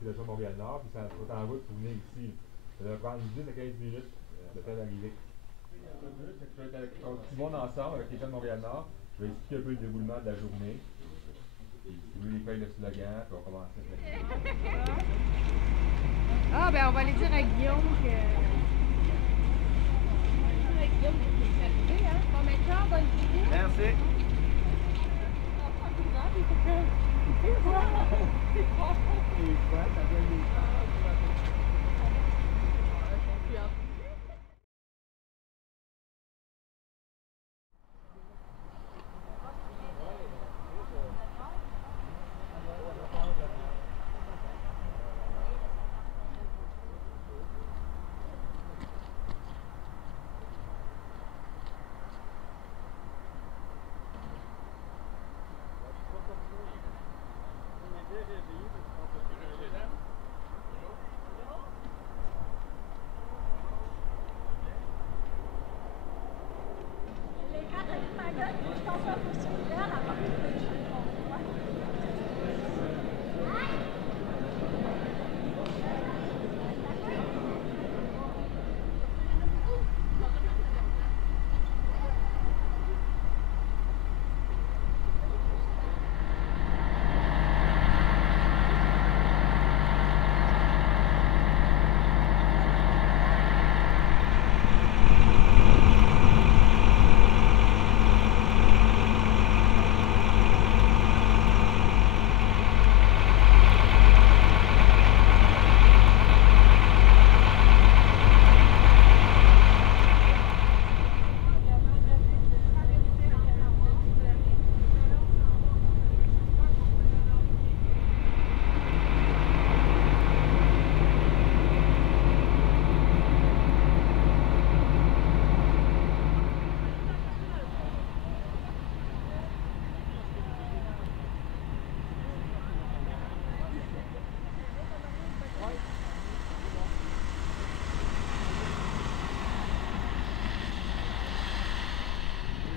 circulation Montréal-Nord, puis ça est en route pour venir ici. Ça va prendre 10 à 15 minutes de temps d'arriver. Je vais être avec tout le monde ensemble, avec les gens de Montréal-Nord. Je vais expliquer un peu le déroulement de la journée. Distribuer les feuilles de slogan, puis on commence à faire. Ah, ben on va aller dire à Guillaume que. Bon, mais ciao, bonne journée. Merci.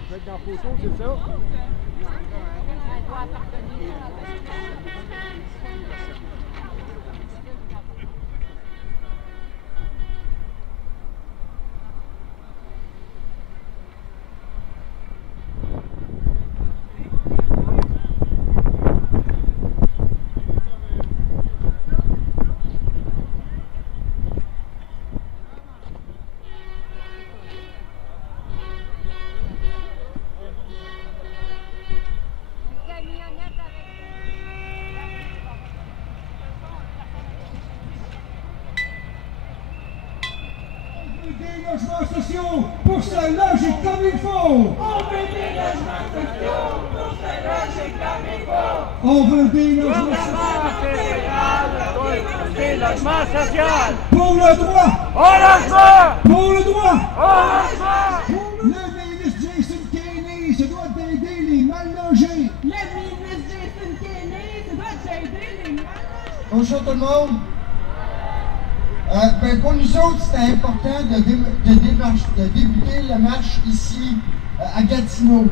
Vous êtes dans la photo, c'est ça? Elle doit appartenir à la. Des logements sociaux pour se loger comme il faut. On veut des logements sociaux pour se loger comme il faut. On veut des logements Gouvernement fédéral, des logements sociaux. pour le droit. Au logement! Pour le droit. Au logement! Le ministre Jason Kenney se doit d'aider les mal logés. Le ministre Jason Kenney se doit d'aider les mal logés. Bonjour tout le monde. Pour nous autres, c'était important de débuter la marche ici à Gatineau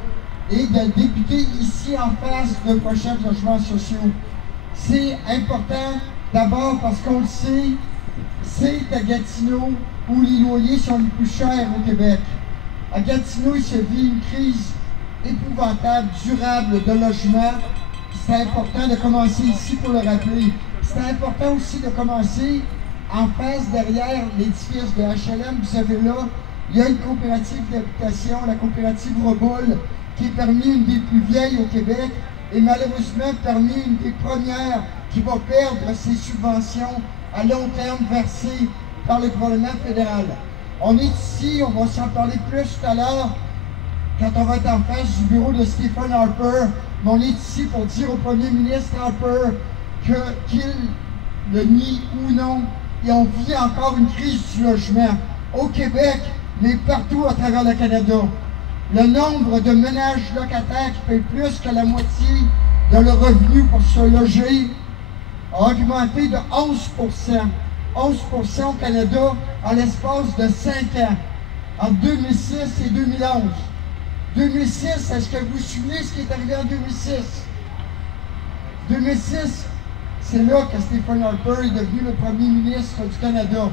et de débuter ici en face de prochains logements sociaux. C'est important d'abord parce qu'on le sait, c'est à Gatineau où les loyers sont les plus chers au Québec. À Gatineau, il se vit une crise épouvantable, durable de logement. C'est important de commencer ici pour le rappeler. C'est important aussi de commencer en face, derrière l'édifice de HLM, vous savez là, il y a une coopérative d'habitation, la coopérative Reboul, qui est parmi une des plus vieilles au Québec et malheureusement parmi une des premières qui va perdre ses subventions à long terme versées par le gouvernement fédéral. On est ici, on va s'en parler plus tout à l'heure, quand on va être en face du bureau de Stephen Harper, mais on est ici pour dire au premier ministre Harper qu'il le nie ou non, et on vit encore une crise du logement au Québec, mais partout à travers le Canada. Le nombre de ménages locataires qui payent plus que la moitié de leur revenu pour se loger a augmenté de 11%. 11% au Canada en l'espace de 5 ans, entre 2006 et 2011. 2006, est-ce que vous vous souvenez ce qui est arrivé en 2006? 2006, c'est là que Stephen Harper est devenu le premier ministre du Canada.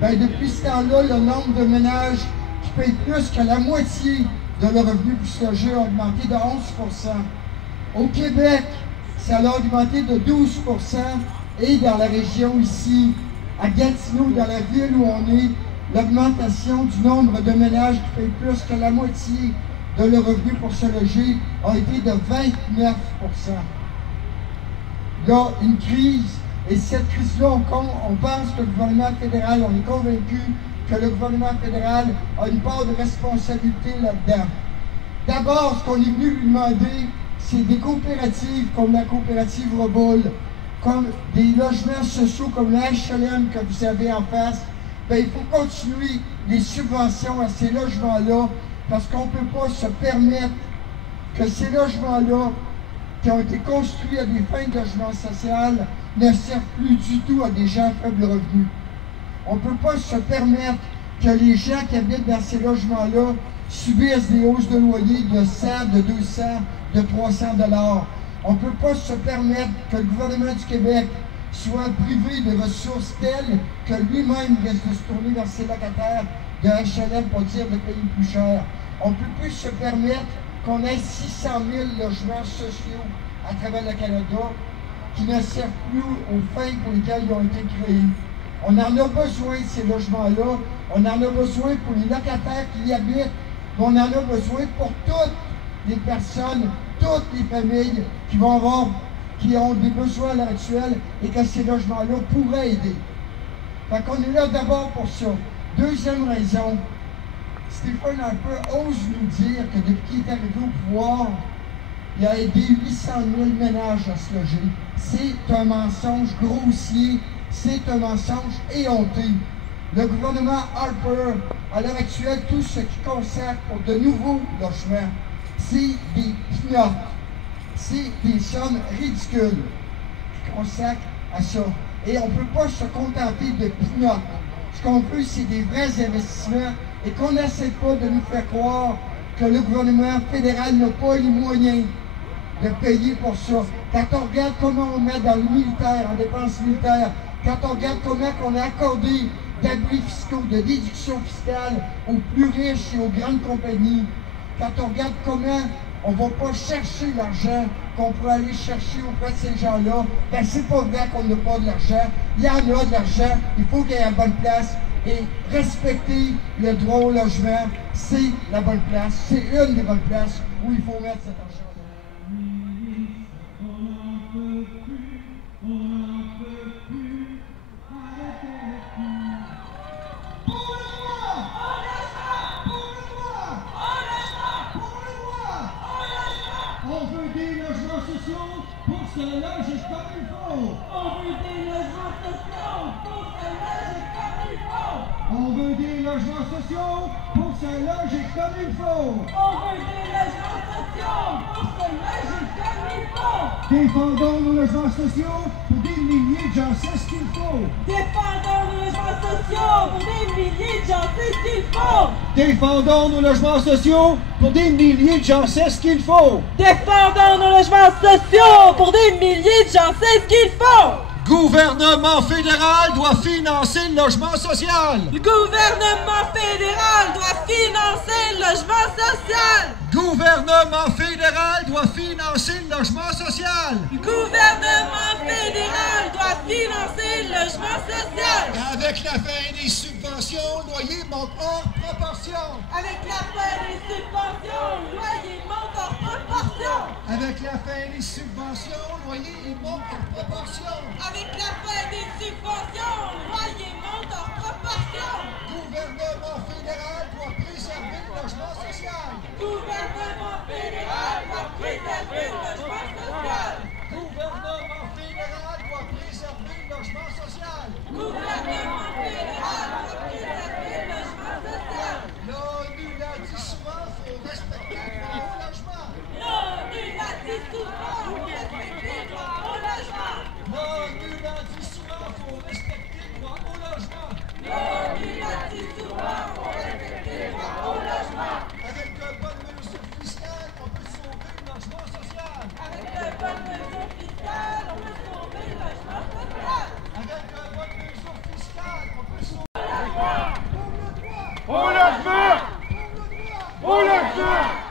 Ben, depuis ce temps-là, le nombre de ménages qui payent plus que la moitié de leur revenu pour se loger a augmenté de 11%. Au Québec, ça a augmenté de 12%. Et dans la région ici, à Gatineau, dans la ville où on est, l'augmentation du nombre de ménages qui payent plus que la moitié de leur revenu pour se loger a été de 29%. Il y a une crise, et cette crise-là, on pense que le gouvernement fédéral, on est convaincu que le gouvernement fédéral a une part de responsabilité là-dedans. D'abord, ce qu'on est venu lui demander, c'est des coopératives comme la coopérative Roboul, comme des logements sociaux comme la HLM que vous avez en face. Bien, il faut continuer les subventions à ces logements-là parce qu'on ne peut pas se permettre que ces logements-là, qui ont été construits à des fins de logement social, ne servent plus du tout à des gens à faible revenu. On ne peut pas se permettre que les gens qui habitent dans ces logements-là subissent des hausses de loyer de 100, de 200, de 300 $. On ne peut pas se permettre que le gouvernement du Québec soit privé de ressources telles que lui-même risque de se tourner vers ses locataires de HLM pour dire de payer plus cher. On ne peut plus se permettre qu'on ait 600 000 logements sociaux à travers le Canada qui ne servent plus aux fins pour lesquelles ils ont été créés. On en a besoin de ces logements-là, on en a besoin pour les locataires qui y habitent, mais on en a besoin pour toutes les personnes, toutes les familles qui ont des besoins à l'heure actuelle et que ces logements-là pourraient aider. Fait qu'on est là d'abord pour ça. Deuxième raison, Stephen Harper ose nous dire que depuis qu'il est arrivé au pouvoir, il a aidé 800 000 ménages à se loger. C'est un mensonge grossier, c'est un mensonge éhonté. Le gouvernement Harper, à l'heure actuelle, tout ce qu'il consacre pour de nouveaux logements, c'est des peanuts, c'est des sommes ridicules qu'il consacre à ça. Et on ne peut pas se contenter de peanuts. Ce qu'on veut, c'est des vrais investissements et qu'on n'essaie pas de nous faire croire que le gouvernement fédéral n'a pas les moyens de payer pour ça. Quand on regarde comment on met dans le militaire, en dépenses militaires, quand on regarde comment on a accordé d'abris fiscaux, de déductions fiscales aux plus riches et aux grandes compagnies, quand on regarde comment on ne va pas chercher l'argent qu'on pourrait aller chercher auprès de ces gens-là, ben c'est pas vrai qu'on n'a pas de l'argent. Il y en a de l'argent, il faut qu'il y ait la bonne place. Et respecter le droit au logement, c'est la bonne place. C'est une des bonnes places où il faut mettre cet argent. On veut des logements sociaux pour se loger comme il faut. On veut des logements sociaux pour se loger comme il faut. On veut des logements sociaux pour se loger comme il faut. On veut des logements sociaux pour se loger comme il faut. Défendons nos logements sociaux pour des milliers de gens, c'est ce qu'il faut. Défendons nos logements sociaux pour des milliers de gens, c'est ce qu'il faut. Défendons nos logements sociaux pour des milliers de gens, c'est ce qu'il faut. Défendons nos logements sociaux pour des milliers de gens, c'est ce qu'il faut. Gouvernement fédéral doit financer le logement social. Le gouvernement fédéral doit financer le logement social. Gouvernement fédéral doit financer le logement social. Le gouvernement fédéral doit financer le logement social. Avec la fin des subventions, le loyer monte hors proportion. Avec la fin des subventions, le loyer monte en proportion. Avec la fin des subventions, le loyer monte en proportion. Avec la fin des subventions, le loyer monte en proportion. Gouvernement fédéral doit préserver le logement social. Gouvernement fédéral doit préserver le logement social. Gouvernement fédéral doit préserver le logement social. Gouvernement fédéral doit préserver le logement social. L'ONU l'a dit souvent, faut respecter le droit au logement. L'ONU l'a dit souvent, faut respecter le droit au logement. L'ONU l'a dit souvent, faut respecter le droit au logement. Au logement! Au logement!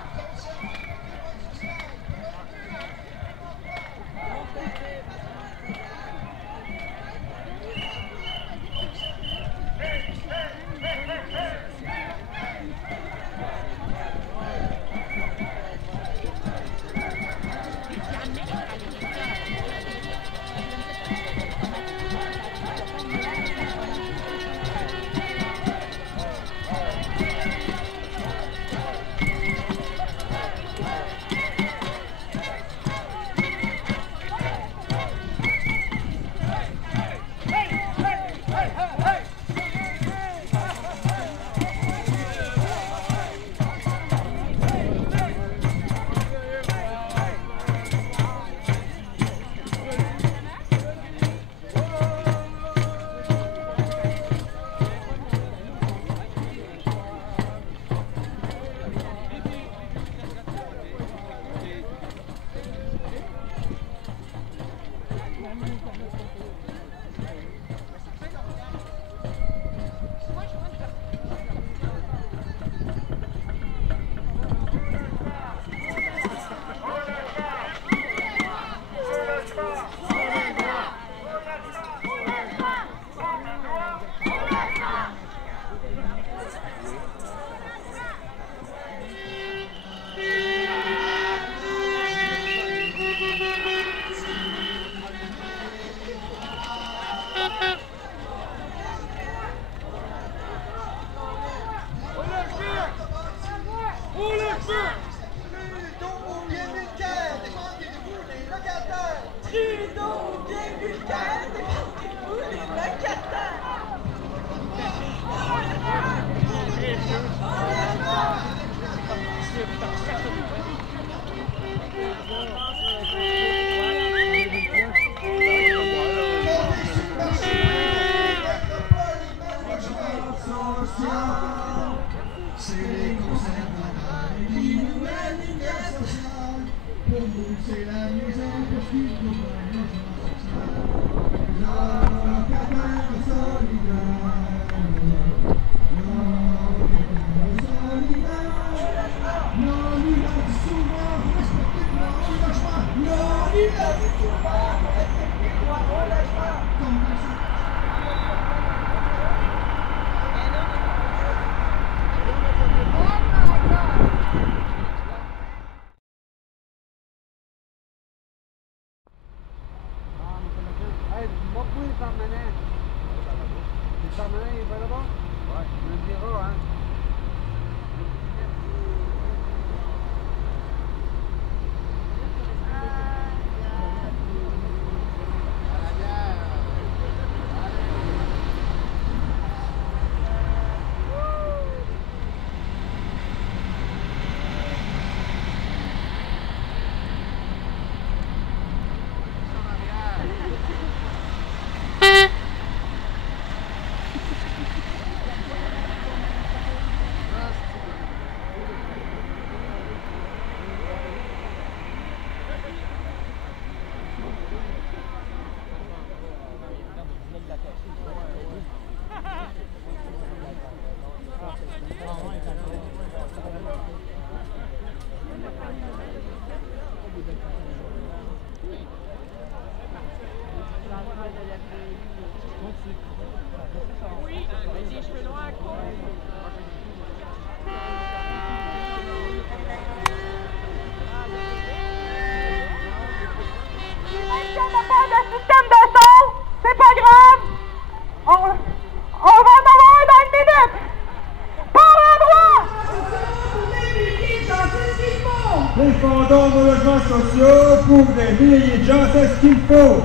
Défendons nos logements sociaux pour des milliers de gens, c'est ce qu'il faut.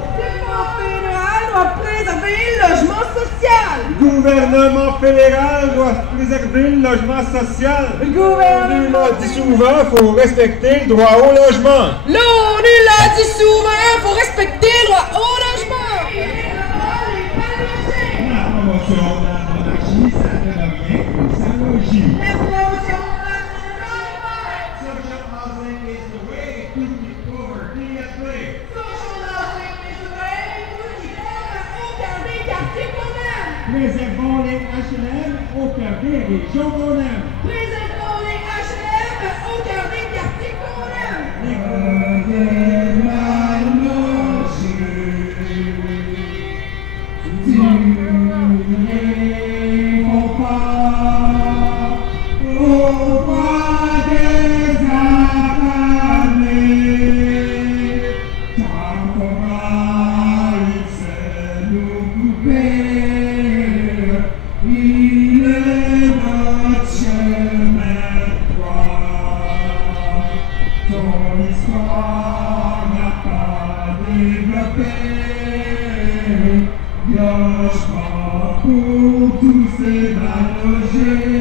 Le gouvernement fédéral doit préserver le logement social. Le gouvernement l'a dit souvent, il faut respecter le droit au logement. L'ONU l'a dit souvent, il faut respecter le droit au logement. La promotion de la monarchie, ça ne donne rien que sa logique. Social housing is the way to keep poverty at bay. Préservons les HLM au cœur des régions qu'on aime. Préservons les HLM au cœur des quartiers qu'on aime. Les grands mal logés, tu ne les font pas au bras des affamés. Tant qu'on va, il sait nous couper. Il est notre chemin droit. Ton histoire n'a pas développé. Logement pour tous ces mal logés.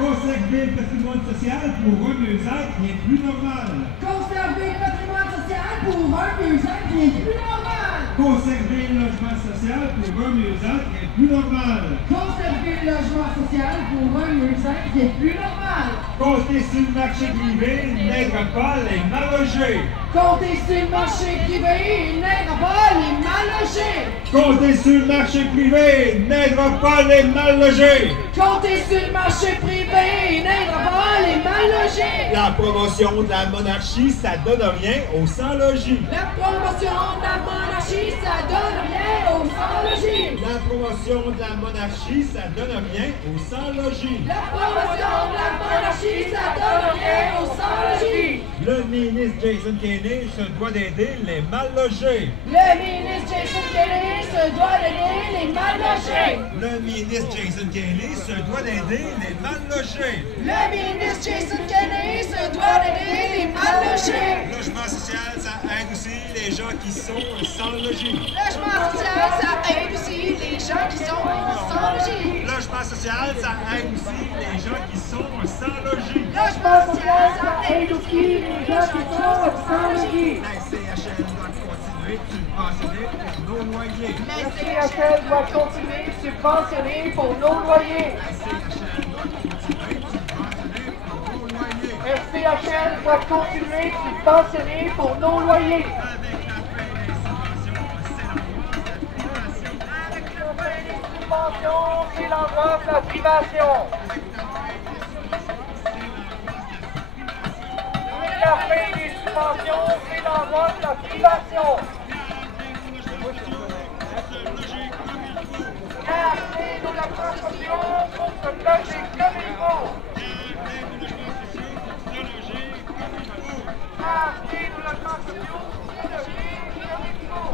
Conserver le patrimoine social pour un mieux-être qui est plus normal. Conserver le patrimoine social pour un mieux-être qui est plus normal. Conserver le logement social pour un mieux-être qui est plus normal. Conserver le logement social pour un mieux-être qui est plus normal. Compter sur le marché privé n'aidera pas les mal logés. Compter sur le marché privé n'aidera pas les mal logés. Compter sur le marché privé n'aidera pas les mal logés. Compter sur le marché privé n'aidera pas les mal logés. La promotion de la monarchie, ça donne rien aux sans-logis. La promotion de la monarchie, ça donne rien aux sans-logis. La promotion de la monarchie, ça donne rien aux sans-logis. La promotion de la monarchie, ça donne rien aux sans-logis. Le ministre Jason Kenney se doit d'aider les mal logés. Le ministre Jason Kenney se doit d'aider les mal logés. Le ministre Jason Kenney se doit d'aider les mal logés. Le ministre Jason Kenney se doit d'aider les mal logés. Logement social, ça aide aussi les gens qui sont sans logis. Logement social, ça aide aussi les gens qui sont sans logis. Logement social, ça aide aussi les gens qui sont sans logis. Logement social, ça aide aussi les gens qui sont sans logis. La CHL doit continuer de subventionner pour nos loyers. La CHL doit continuer de subventionner pour nos loyers. SCHL doit continuer de subventionner pour nos loyers. Avec le fait des subventions, c'est l'endroit de la privation. la fin des subventions, c'est l'envoi de la privation. Merci de la construction pour se loger comme il faut. Merci de la construction pour se loger comme il faut.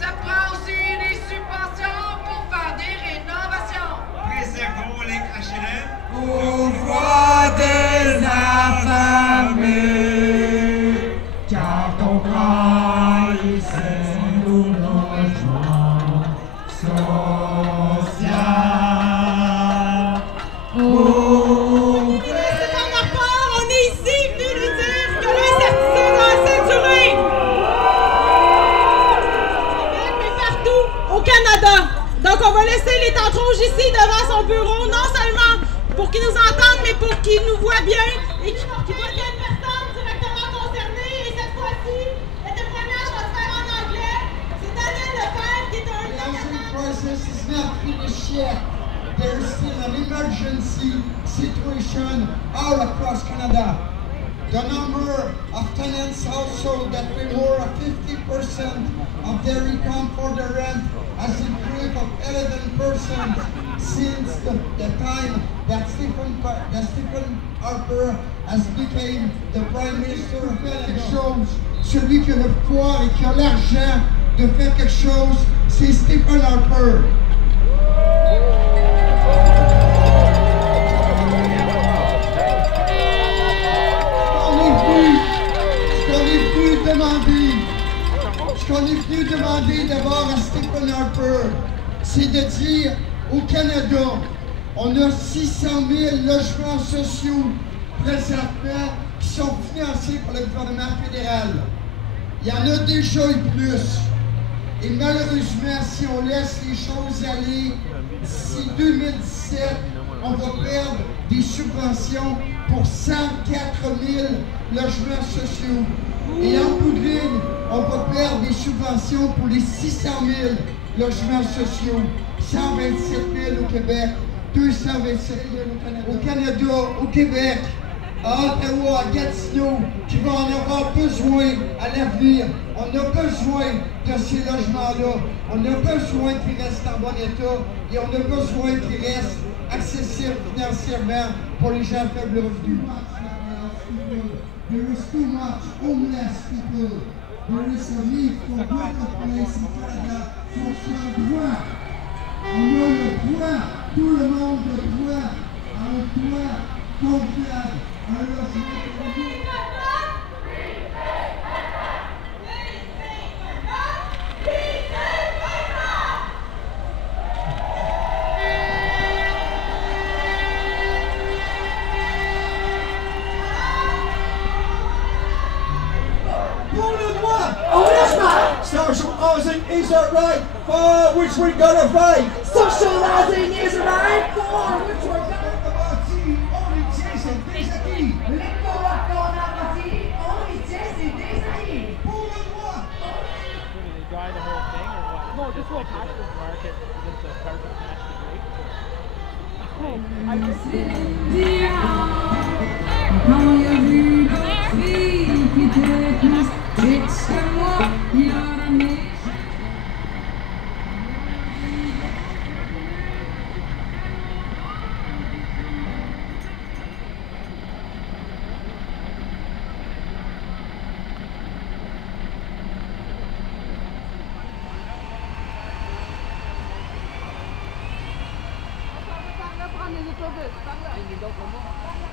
Ça prend aussi des subventions pour faire des rénovations. Préservons les HLM. Ouvre des affamés, car ton travail c'est nos logements sociaux. C'est en rapport, on est ici venu nous dire que l'incertitude a assez duré. Mais partout au Canada. Donc on va laisser les tentes rouges ici devant son bureau, non seulement pour qu'ils nous entendent, mais pour qu'ils nous voient bien et qu'ils voient bien une personne directement concernée. Et cette fois-ci, le témoignage va se faire en anglais. C'est Daniel Lefebvre qui est un The housing crisis is not finished yet. There is still an emergency situation all across Canada. The number of tenants households that pay more than 50% of their income for the rent has increased of 11% since the time that Stephen Harper has become the Prime Minister of Canada. Celui qui a le pouvoir et qui a l'argent de faire quelque chose, c'est Stephen Harper. Ce qu'on est venu demander d'abord à Stephen Harper, c'est de dire au Canada, on a 600 000 logements sociaux présentement qui sont financés par le gouvernement fédéral. Il y en a déjà eu plus. Et malheureusement, si on laisse les choses aller, d'ici 2017, on va perdre des subventions pour 104 000 logements sociaux. Et en bout de ligne, on va perdre des subventions pour les 600 000 logements sociaux. 127 000 au Québec, 227 000 au Canada, au Québec, à Ottawa, à Gatineau, qui va en avoir besoin à l'avenir. On a besoin de ces logements-là. On a besoin qu'ils restent en bon état et on a besoin qu'ils restent accessibles financièrement pour les gens à faible revenu. There is too much homeless people. There is a need for better place in Canada for ce droit. On a le droit, tout le monde a le droit à un toit convenable, à un logement convenable. Social housing is a right for which we're gonna fight. Social housing is a right for which we're gonna prendre les autobus.